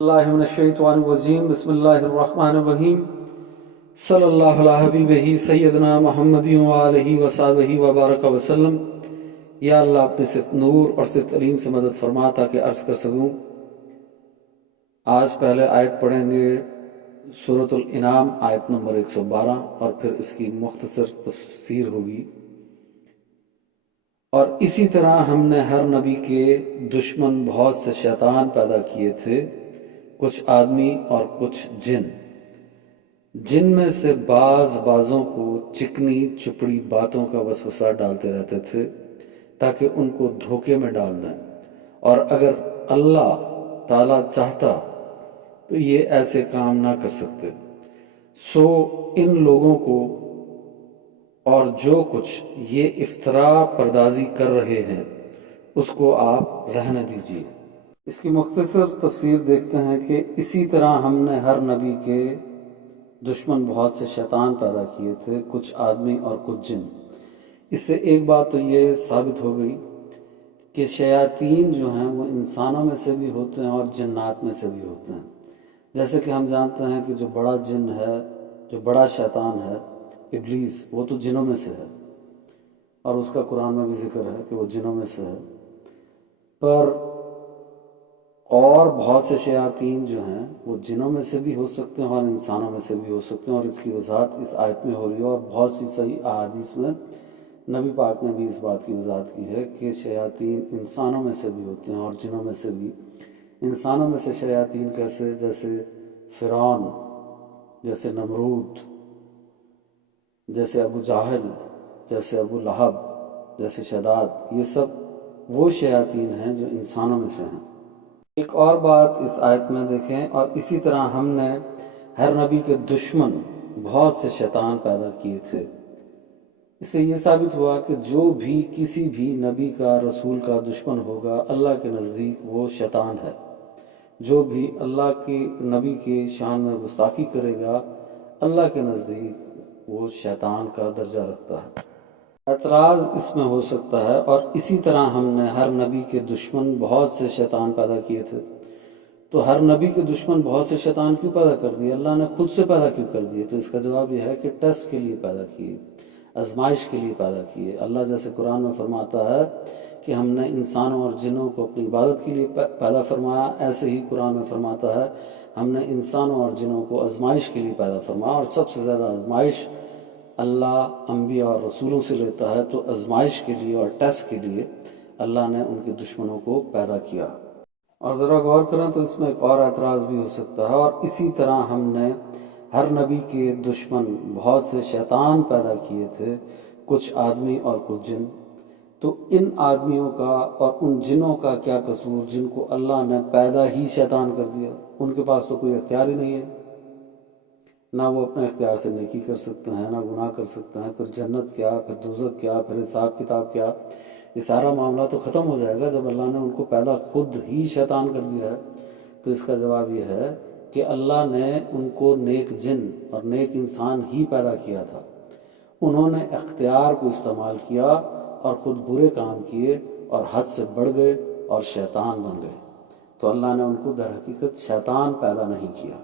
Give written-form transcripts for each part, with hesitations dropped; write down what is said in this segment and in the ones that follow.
اللہ من الشیطان الرجیم بسم اللہ الرحمن الرحیم صلی اللہ علیہ حبیبہ سیدنا محمد وآلہ وصحبہ وبارک وسلم۔ یا اللہ اپنے صرف نور اور صرف تعلیم سے مدد فرما تاکہ عرض کر سکوں۔ آج پہلے آیت پڑھیں گے سورۃ الانعام آیت نمبر 112 اور پھر اس کی مختصر تفسیر ہوگی۔ اور اسی طرح ہم نے ہر نبی کے دشمن بہت سے شیطان پیدا کیے تھے، کچھ آدمی اور کچھ جن میں سے بعضوں کو چکنی چپڑی باتوں کا وسوسہ ڈالتے رہتے تھے تاکہ ان کو دھوکے میں ڈال دیں، اور اگر اللہ تعالیٰ چاہتا تو یہ ایسے کام نہ کر سکتے۔ سو ان لوگوں کو اور جو کچھ یہ افطرا پردازی کر رہے ہیں اس کو آپ رہنے دیجیے۔ اس کی مختصر تفسیر دیکھتے ہیں کہ اسی طرح ہم نے ہر نبی کے دشمن بہت سے شیطان پیدا کیے تھے، کچھ آدمی اور کچھ جن۔ اس سے ایک بات تو یہ ثابت ہو گئی کہ شیاطین جو ہیں وہ انسانوں میں سے بھی ہوتے ہیں اور جنات میں سے بھی ہوتے ہیں۔ جیسے کہ ہم جانتے ہیں کہ جو بڑا جن ہے، جو بڑا شیطان ہے ابلیس، وہ تو جنوں میں سے ہے اور اس کا قرآن میں بھی ذکر ہے کہ وہ جنوں میں سے ہے۔ پر اور بہت سے شیاطین جو ہیں وہ جنوں میں سے بھی ہو سکتے ہیں اور انسانوں میں سے بھی ہو سکتے ہیں، اور اس کی وضاحت اس آیت میں ہو رہی ہے، اور بہت سی صحیح احادیث میں نبی پاک نے بھی اس بات کی وضاحت کی ہے کہ شیاطین انسانوں میں سے بھی ہوتے ہیں اور جنوں میں سے بھی۔ انسانوں میں سے شیاطین کیسے؟ جیسے فرعون، جیسے نمرود، جیسے ابو جہل، جیسے ابو لہب، جیسے شداد، یہ سب وہ شیاطین ہیں جو انسانوں میں سے ہیں۔ ایک اور بات اس آیت میں دیکھیں، اور اسی طرح ہم نے ہر نبی کے دشمن بہت سے شیطان پیدا کیے تھے۔ اس سے یہ ثابت ہوا کہ جو بھی کسی بھی نبی کا، رسول کا دشمن ہوگا، اللہ کے نزدیک وہ شیطان ہے۔ جو بھی اللہ کے نبی کے شان میں گستاخی کرے گا، اللہ کے نزدیک وہ شیطان کا درجہ رکھتا ہے۔ اعتراض اس میں ہو سکتا ہے، اور اسی طرح ہم نے ہر نبی کے دشمن بہت سے شیطان پیدا کیے تھے، تو ہر نبی کے دشمن بہت سے شیطان کیوں پیدا کر دیے؟ اللہ نے خود سے پیدا کیوں کر دیے؟ تو اس کا جواب یہ ہے کہ ٹیسٹ کے لیے پیدا کیے، آزمائش کے لیے پیدا کیے۔ اللہ جیسے قرآن میں فرماتا ہے کہ ہم نے انسانوں اور جنوں کو اپنی عبادت کے لیے پیدا فرمایا، ایسے ہی قرآن میں فرماتا ہے ہم نے انسانوں اور جنوں کو آزمائش کے لیے پیدا فرمایا، اور سب سے زیادہ آزمائش اللہ انبیاء اور رسولوں سے لیتا ہے، تو آزمائش کے لیے اور ٹیسٹ کے لیے اللہ نے ان کے دشمنوں کو پیدا کیا۔ اور ذرا غور کریں تو اس میں ایک اور اعتراض بھی ہو سکتا ہے، اور اسی طرح ہم نے ہر نبی کے دشمن بہت سے شیطان پیدا کیے تھے، کچھ آدمی اور کچھ جن۔ تو ان آدمیوں کا اور ان جنوں کا کیا قصور جن کو اللہ نے پیدا ہی شیطان کر دیا؟ ان کے پاس تو کوئی اختیار ہی نہیں ہے، نہ وہ اپنے اختیار سے نیکی کر سکتے ہیں نہ گناہ کر سکتے ہیں۔ پھر جنت کیا، پھر دوزخ کیا، پھر حساب کتاب کیا؟ یہ سارا معاملہ تو ختم ہو جائے گا جب اللہ نے ان کو پیدا خود ہی شیطان کر دیا ہے۔ تو اس کا جواب یہ ہے کہ اللہ نے ان کو نیک جن اور نیک انسان ہی پیدا کیا تھا، انہوں نے اختیار کو استعمال کیا اور خود برے کام کیے اور حد سے بڑھ گئے اور شیطان بن گئے، تو اللہ نے ان کو در حقیقت شیطان پیدا نہیں کیا۔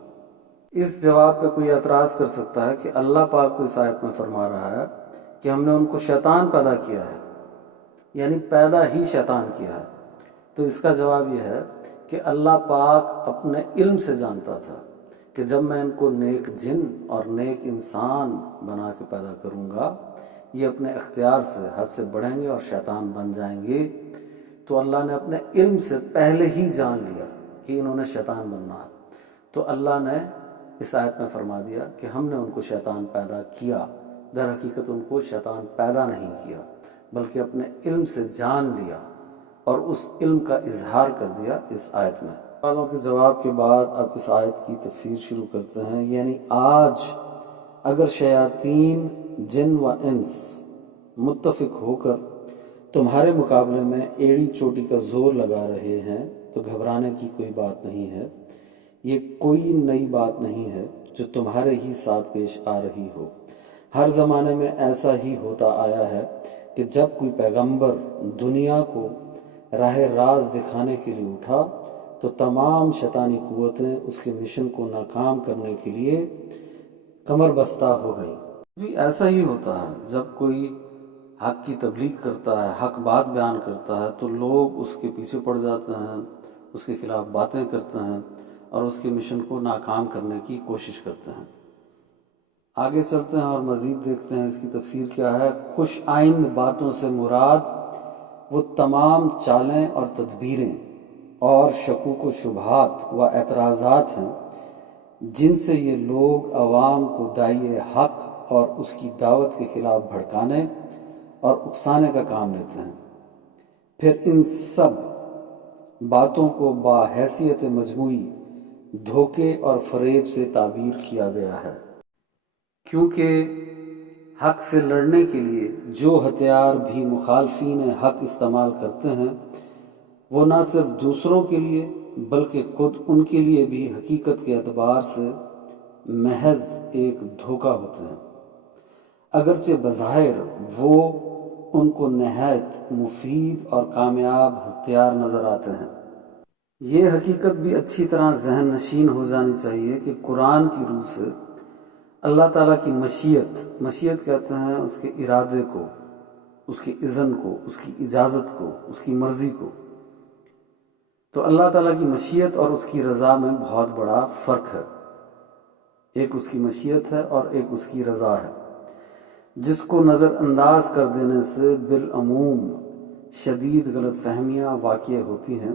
اس جواب پہ کوئی اعتراض کر سکتا ہے کہ اللہ پاک تو اس آیت میں فرما رہا ہے کہ ہم نے ان کو شیطان پیدا کیا ہے، یعنی پیدا ہی شیطان کیا ہے۔ تو اس کا جواب یہ ہے کہ اللہ پاک اپنے علم سے جانتا تھا کہ جب میں ان کو نیک جن اور نیک انسان بنا کے پیدا کروں گا، یہ اپنے اختیار سے حد سے بڑھیں گے اور شیطان بن جائیں گے، تو اللہ نے اپنے علم سے پہلے ہی جان لیا کہ انہوں نے شیطان بننا ہے۔ تو اللہ نے اس آیت میں فرما دیا کہ ہم نے ان کو شیطان پیدا کیا، در حقیقت ان کو شیطان پیدا نہیں کیا بلکہ اپنے علم سے جان لیا اور اس علم کا اظہار کر دیا اس آیت میں۔ سوالوں کے جواب کے بعد اب اس آیت کی تفسیر شروع کرتے ہیں۔ یعنی آج اگر شیاطین جن و انس متفق ہو کر تمہارے مقابلے میں ایڑی چوٹی کا زور لگا رہے ہیں تو گھبرانے کی کوئی بات نہیں ہے، یہ کوئی نئی بات نہیں ہے جو تمہارے ہی ساتھ پیش آ رہی ہو۔ ہر زمانے میں ایسا ہی ہوتا آیا ہے کہ جب کوئی پیغمبر دنیا کو راہ راز دکھانے کے لیے اٹھا تو تمام شیطانی قوتیں اس کے مشن کو ناکام کرنے کے لیے کمر بستہ ہو گئیں۔ بھی ایسا ہی ہوتا ہے، جب کوئی حق کی تبلیغ کرتا ہے، حق بات بیان کرتا ہے، تو لوگ اس کے پیچھے پڑ جاتے ہیں، اس کے خلاف باتیں کرتے ہیں اور اس کے مشن کو ناکام کرنے کی کوشش کرتے ہیں۔ آگے چلتے ہیں اور مزید دیکھتے ہیں اس کی تفسیر کیا ہے۔ خوش آئند باتوں سے مراد وہ تمام چالیں اور تدبیریں اور شکوک و شبہات و اعتراضات ہیں جن سے یہ لوگ عوام کو داعی حق اور اس کی دعوت کے خلاف بھڑکانے اور اکسانے کا کام لیتے ہیں۔ پھر ان سب باتوں کو بحیثیت مجموعی دھوکے اور فریب سے تعبیر کیا گیا ہے، کیونکہ حق سے لڑنے کے لیے جو ہتھیار بھی مخالفین حق استعمال کرتے ہیں وہ نہ صرف دوسروں کے لیے بلکہ خود ان کے لیے بھی حقیقت کے اعتبار سے محض ایک دھوکہ ہوتے ہیں، اگرچہ بظاہر وہ ان کو نہایت مفید اور کامیاب ہتھیار نظر آتے ہیں۔ یہ حقیقت بھی اچھی طرح ذہن نشین ہو جانی چاہیے کہ قرآن کی روح سے اللہ تعالیٰ کی مشیت کہتے ہیں اس کے ارادے کو، اس کے اذن کو، اس کی اجازت کو، اس کی مرضی کو۔ تو اللہ تعالیٰ کی مشیت اور اس کی رضا میں بہت بڑا فرق ہے۔ ایک اس کی مشیت ہے اور ایک اس کی رضا ہے، جس کو نظر انداز کر دینے سے بالعموم شدید غلط فہمیاں واقع ہوتی ہیں۔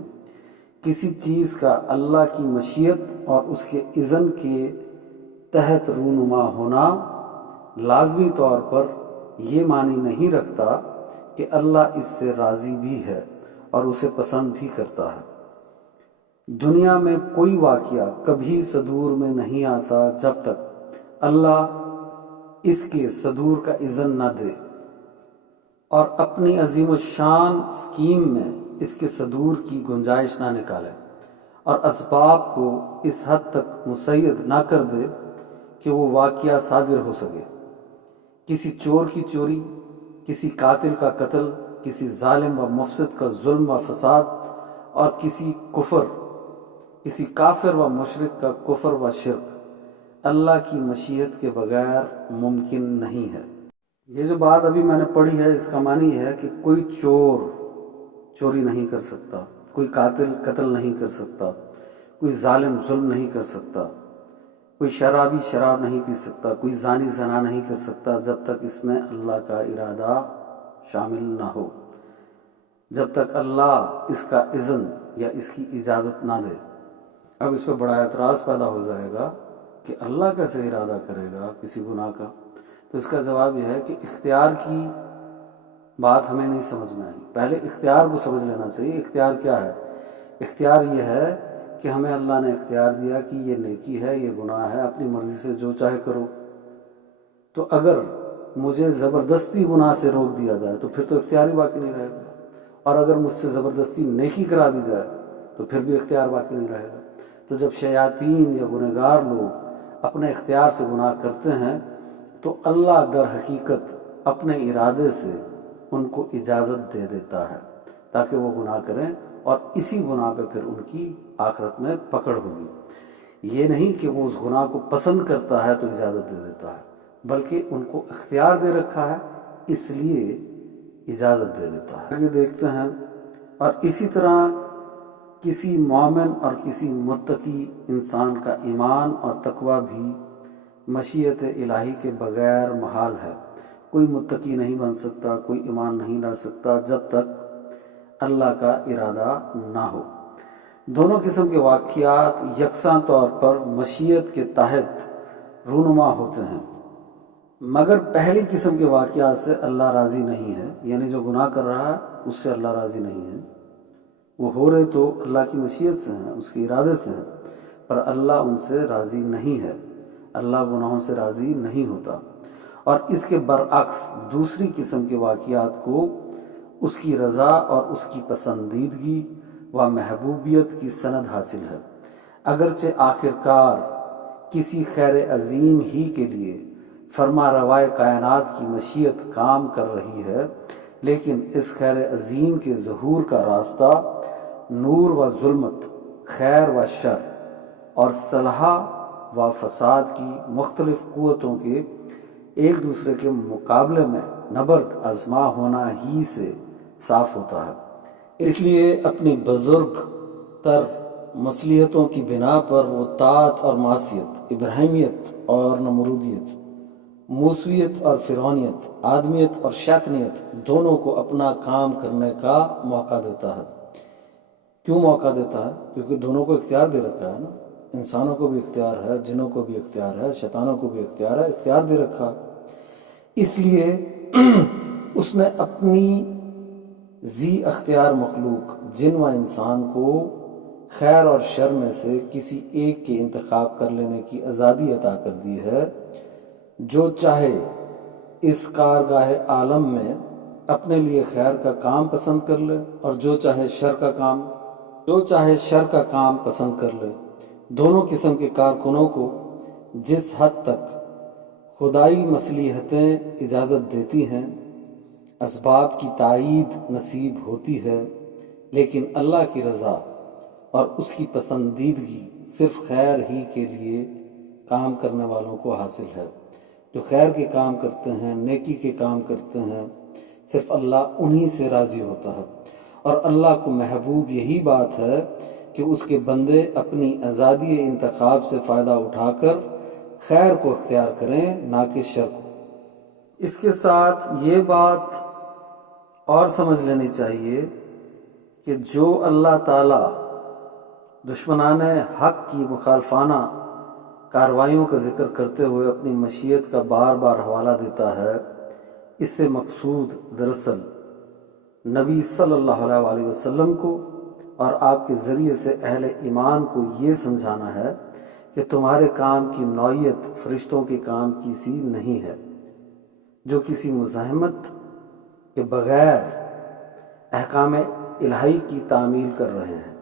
کسی چیز کا اللہ کی مشیت اور اس کے اذن کے تحت رونما ہونا لازمی طور پر یہ معنی نہیں رکھتا کہ اللہ اس سے راضی بھی ہے اور اسے پسند بھی کرتا ہے۔ دنیا میں کوئی واقعہ کبھی صدور میں نہیں آتا جب تک اللہ اس کے صدور کا اذن نہ دے اور اپنی عظیم الشان اسکیم میں اس کے صدور کی گنجائش نہ نکالے اور اسباب کو اس حد تک مسید نہ کر دے کہ وہ واقعہ صادر ہو سکے۔ کسی چور کی چوری، کسی قاتل کا قتل، کسی ظالم و مفسد کا ظلم و فساد اور کسی کافر و مشرک کا کفر و شرک اللہ کی مشیت کے بغیر ممکن نہیں ہے۔ یہ جو بات ابھی میں نے پڑھی ہے اس کا معنی ہے کہ کوئی چور چوری نہیں کر سکتا، کوئی قاتل قتل نہیں کر سکتا، کوئی ظالم ظلم نہیں کر سکتا، کوئی شرابی شراب نہیں پی سکتا، کوئی زانی زنا نہیں کر سکتا جب تک اس میں اللہ کا ارادہ شامل نہ ہو، جب تک اللہ اس کا اذن یا اس کی اجازت نہ دے۔ اب اس پہ بڑا اعتراض پیدا ہو جائے گا کہ اللہ کیسے ارادہ کرے گا کسی گناہ کا؟ تو اس کا جواب یہ ہے کہ اختیار کی بات ہمیں نہیں سمجھ میں آئی۔ پہلے اختیار کو سمجھ لینا چاہیے۔ اختیار کیا ہے؟ اختیار یہ ہے کہ ہمیں اللہ نے اختیار دیا کہ یہ نیکی ہے، یہ گناہ ہے، اپنی مرضی سے جو چاہے کرو۔ تو اگر مجھے زبردستی گناہ سے روک دیا جائے تو پھر تو اختیار ہی باقی نہیں رہے گا، اور اگر مجھ سے زبردستی نیکی کرا دی جائے تو پھر بھی اختیار باقی نہیں رہے گا۔ تو جب شیاطین یا گنہگار لوگ اپنے اختیار سے گناہ کرتے ہیں تو اللہ در حقیقت اپنے ارادے سے ان کو اجازت دے دیتا ہے تاکہ وہ گناہ کریں، اور اسی گناہ پہ پھر ان کی آخرت میں پکڑ ہوگی۔ یہ نہیں کہ وہ اس گناہ کو پسند کرتا ہے تو اجازت دے دیتا ہے، بلکہ ان کو اختیار دے رکھا ہے اس لیے اجازت دے دیتا ہے۔ آگے دیکھتے ہیں، اور اسی طرح کسی مومن اور کسی متقی انسان کا ایمان اور تقوی بھی مشیت الہی کے بغیر محال ہے۔ کوئی متقی نہیں بن سکتا، کوئی ایمان نہیں لا سکتا جب تک اللہ کا ارادہ نہ ہو۔ دونوں قسم کے واقعات یکساں طور پر مشیت کے تحت رونما ہوتے ہیں، مگر پہلی قسم کے واقعات سے اللہ راضی نہیں ہے، یعنی جو گناہ کر رہا ہے اس سے اللہ راضی نہیں ہے۔ وہ ہو رہے تو اللہ کی مشیت سے ہیں، اس کے ارادے سے ہیں، پر اللہ ان سے راضی نہیں ہے۔ اللہ گناہوں سے راضی نہیں ہوتا، اور اس کے برعکس دوسری قسم کے واقعات کو اس کی رضا اور اس کی پسندیدگی و محبوبیت کی سند حاصل ہے، اگرچہ آخرکار کسی خیر عظیم ہی کے لیے فرما روائے کائنات کی مشیت کام کر رہی ہے، لیکن اس خیر عظیم کے ظہور کا راستہ نور و ظلمت، خیر و شر اور صلاح و فساد کی مختلف قوتوں کے ایک دوسرے کے مقابلے میں نبرد آزما ہونا ہی سے صاف ہوتا ہے۔ اس لیے اپنی بزرگ تر مصلحتوں کی بنا پر وہ طاعت اور معصیت، ابراہیمیت اور نمرودیت، موسویت اور فرعونیت، آدمیت اور شیطانیت دونوں کو اپنا کام کرنے کا موقع دیتا ہے۔ کیوں موقع دیتا ہے؟ کیونکہ دونوں کو اختیار دے رکھا ہے نا، انسانوں کو بھی اختیار ہے، جنوں کو بھی اختیار ہے، شیطانوں کو بھی اختیار ہے، اختیار دے رکھا۔ اس لیے اس نے اپنی ذی اختیار مخلوق جن و انسان کو خیر اور شر میں سے کسی ایک کے انتخاب کر لینے کی آزادی عطا کر دی ہے۔ جو چاہے اس کارگاہ عالم میں اپنے لیے خیر کا کام پسند کر لے اور جو چاہے شر کا کام پسند کر لے۔ دونوں قسم کے کارکنوں کو جس حد تک خدائی مصلحتیں اجازت دیتی ہیں اسباب کی تائید نصیب ہوتی ہے، لیکن اللہ کی رضا اور اس کی پسندیدگی صرف خیر ہی کے لیے کام کرنے والوں کو حاصل ہے۔ جو خیر کے کام کرتے ہیں، نیکی کے کام کرتے ہیں، صرف اللہ انہی سے راضی ہوتا ہے، اور اللہ کو محبوب یہی بات ہے کہ اس کے بندے اپنی آزادی انتخاب سے فائدہ اٹھا کر خیر کو اختیار کریں، نہ کہ شر کو۔ اس کے ساتھ یہ بات اور سمجھ لینی چاہیے کہ جو اللہ تعالیٰ دشمنان حق کی مخالفانہ کارروائیوں کا ذکر کرتے ہوئے اپنی مشیت کا بار بار حوالہ دیتا ہے، اس سے مقصود دراصل نبی صلی اللہ علیہ وسلم کو اور آپ کے ذریعے سے اہل ایمان کو یہ سمجھانا ہے کہ تمہارے کام کی نوعیت فرشتوں کے کام کی سی نہیں ہے، جو کسی مزاحمت کے بغیر احکام الہی کی تعمیل کر رہے ہیں،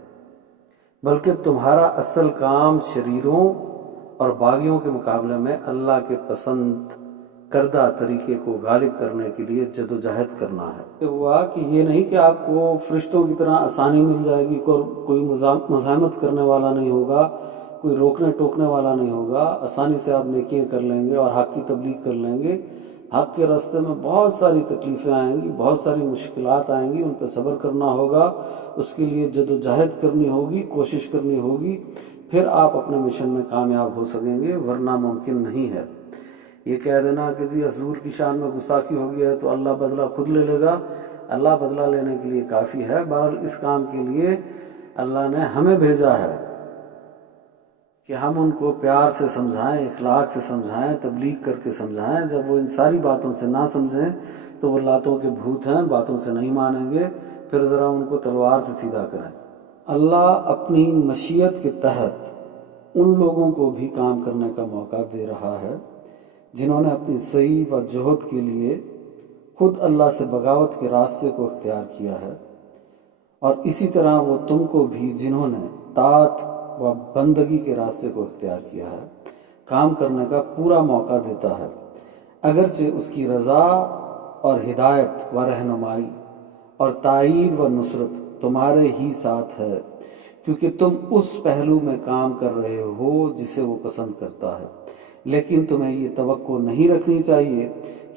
بلکہ تمہارا اصل کام شریروں اور باغیوں کے مقابلے میں اللہ کے پسند کردہ طریقے کو غالب کرنے کے لیے جد و جہد کرنا ہے۔ یہ ہوا کہ یہ نہیں کہ آپ کو فرشتوں کی طرح آسانی مل جائے گی، کوئی مزاحمت کرنے والا نہیں ہوگا، کوئی روکنے ٹوکنے والا نہیں ہوگا، آسانی سے آپ نیکیاں کر لیں گے اور حق کی تبلیغ کر لیں گے۔ حق کے راستے میں بہت ساری تکلیفیں آئیں گی، بہت ساری مشکلات آئیں گی، ان پہ صبر کرنا ہوگا، اس کے لیے جد و جہد کرنی ہوگی، کوشش کرنی ہوگی، پھر آپ اپنے مشن میں کامیاب ہو سکیں گے، ورنہ ممکن نہیں ہے۔ یہ کہہ دینا کہ جی حضور کی شان میں گستاخی ہو گیا ہے تو اللہ بدلہ خود لے لے گا، اللہ بدلہ لینے کے لیے کافی ہے۔ بہرحال اس کام کے لیے اللہ نے ہمیں بھیجا ہے کہ ہم ان کو پیار سے سمجھائیں، اخلاق سے سمجھائیں، تبلیغ کر کے سمجھائیں۔ جب وہ ان ساری باتوں سے نہ سمجھیں تو وہ لاتوں کے بھوت ہیں، باتوں سے نہیں مانیں گے، پھر ذرا ان کو تلوار سے سیدھا کریں۔ اللہ اپنی مشیت کے تحت ان لوگوں کو بھی کام کرنے کا موقع دے رہا ہے جنہوں نے اپنی سعی و جہد کے لیے خود اللہ سے بغاوت کے راستے کو اختیار کیا ہے، اور اسی طرح وہ تم کو بھی جنہوں نے طاعت و بندگی کے راستے کو اختیار کیا ہے کام کرنے کا پورا موقع دیتا ہے، اگرچہ اس کی رضا اور ہدایت و رہنمائی اور تائید و نصرت تمہارے ہی ساتھ ہے، کیونکہ تم اس پہلو میں کام کر رہے ہو جسے وہ پسند کرتا ہے۔ لیکن تمہیں یہ توقع نہیں رکھنی چاہیے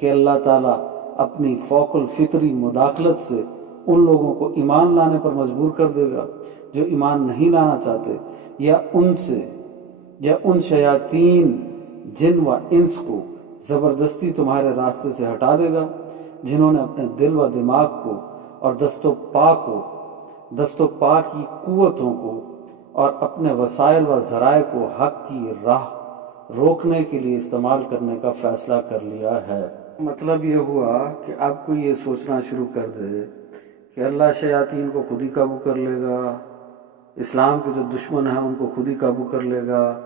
کہ اللہ تعالیٰ اپنی فوق الفطری مداخلت سے ان لوگوں کو ایمان لانے پر مجبور کر دے گا جو ایمان نہیں لانا چاہتے، یا ان شیاطین جن و انس کو زبردستی تمہارے راستے سے ہٹا دے گا جنہوں نے اپنے دل و دماغ کو اور دست و پا کی قوتوں کو اور اپنے وسائل و ذرائع کو حق کی راہ روکنے کے لیے استعمال کرنے کا فیصلہ کر لیا ہے۔ مطلب یہ ہوا کہ اب کوئی یہ سوچنا شروع کر دے کہ اللہ شیاطین کو خود ہی قابو کر لے گا، اسلام کے جو دشمن ہیں ان کو خود ہی قابو کر لے گا،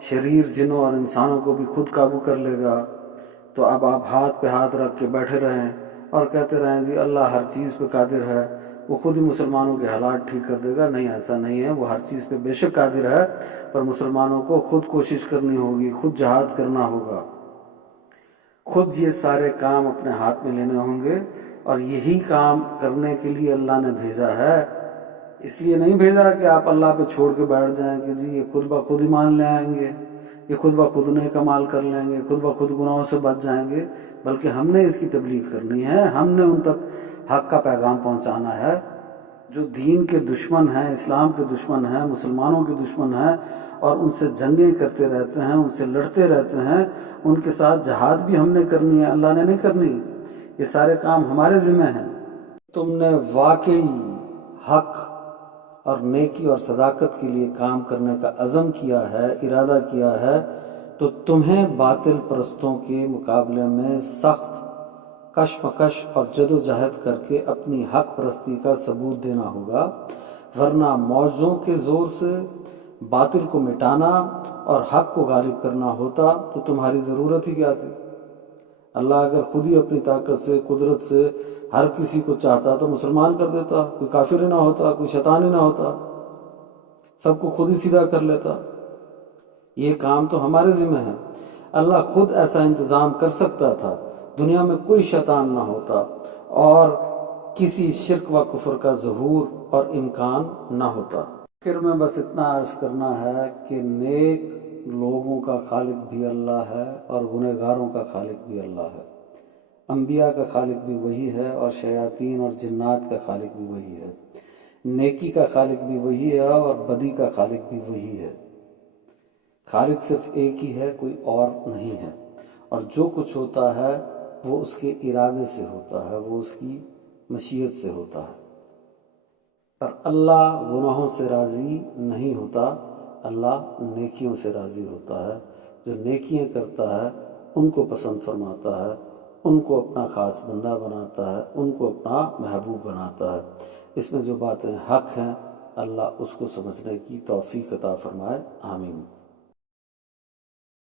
شریر جنوں اور انسانوں کو بھی خود قابو کر لے گا، تو اب آپ ہاتھ پہ ہاتھ رکھ کے بیٹھے رہیں اور کہتے رہیں جی اللہ ہر چیز پہ قادر ہے، وہ خود ہی مسلمانوں کے حالات ٹھیک کر دے گا۔ نہیں، ایسا نہیں ہے، وہ ہر چیز پہ بے شک قادر ہے، پر مسلمانوں کو خود کوشش کرنی ہوگی، خود جہاد کرنا ہوگا، خود یہ سارے کام اپنے ہاتھ میں لینے ہوں گے، اور یہی کام کرنے کے لیے اللہ نے بھیجا ہے۔ اس لیے نہیں بھیجا کہ آپ اللہ پہ چھوڑ کے بیٹھ جائیں کہ جی یہ خود بخود ایمان لے آئیں گے، یہ خود بخود نیک اعمال کر لیں گے، خود بخود گناہوں سے بچ جائیں گے، بلکہ ہم نے اس کی تبلیغ کرنی ہے، ہم نے ان تک حق کا پیغام پہنچانا ہے۔ جو دین کے دشمن ہیں، اسلام کے دشمن ہیں، مسلمانوں کے دشمن ہیں اور ان سے جنگیں کرتے رہتے ہیں، ان سے لڑتے رہتے ہیں، ان کے ساتھ جہاد بھی ہم نے کرنی ہے، اللہ نے نہیں کرنی۔ یہ سارے کام ہمارے ذمہ ہیں۔ تم نے واقعی حق اور نیکی اور صداقت کے لیے کام کرنے کا عزم کیا ہے، ارادہ کیا ہے، تو تمہیں باطل پرستوں کے مقابلے میں سخت کشمکش اور جد و جہد کر کے اپنی حق پرستی کا ثبوت دینا ہوگا، ورنہ معجزوں کے زور سے باطل کو مٹانا اور حق کو غالب کرنا ہوتا تو تمہاری ضرورت ہی کیا تھی؟ اللہ اگر خود ہی اپنی طاقت سے، قدرت سے ہر کسی کو چاہتا تو مسلمان کر دیتا، کوئی کافر ہی نہ ہوتا، کوئی شیطان ہی نہ ہوتا، سب کو خود ہی سیدھا کر لیتا۔ یہ کام تو ہمارے ذمہ ہے۔ اللہ خود ایسا انتظام کر سکتا تھا، دنیا میں کوئی شیطان نہ ہوتا اور کسی شرک و کفر کا ظہور اور امکان نہ ہوتا۔ آخر میں بس اتنا عرض کرنا ہے کہ نیک لوگوں کا خالق بھی اللہ ہے اور گنہگاروں کا خالق بھی اللہ ہے۔ انبیاء کا خالق بھی وہی ہے اور شیاطین اور جنات کا خالق بھی وہی ہے۔ نیکی کا خالق بھی وہی ہے اور بدی کا خالق بھی وہی ہے۔ خالق صرف ایک ہی ہے، کوئی اور نہیں ہے، اور جو کچھ ہوتا ہے وہ اس کے ارادے سے ہوتا ہے، وہ اس کی مشیت سے ہوتا ہے۔ اور اللہ گناہوں سے راضی نہیں ہوتا، اللہ نیکیوں سے راضی ہوتا ہے۔ جو نیکیاں کرتا ہے ان کو پسند فرماتا ہے، ان کو اپنا خاص بندہ بناتا ہے، ان کو اپنا محبوب بناتا ہے۔ اس میں جو باتیں حق ہیں اللہ اس کو سمجھنے کی توفیق عطا فرمائے، آمین۔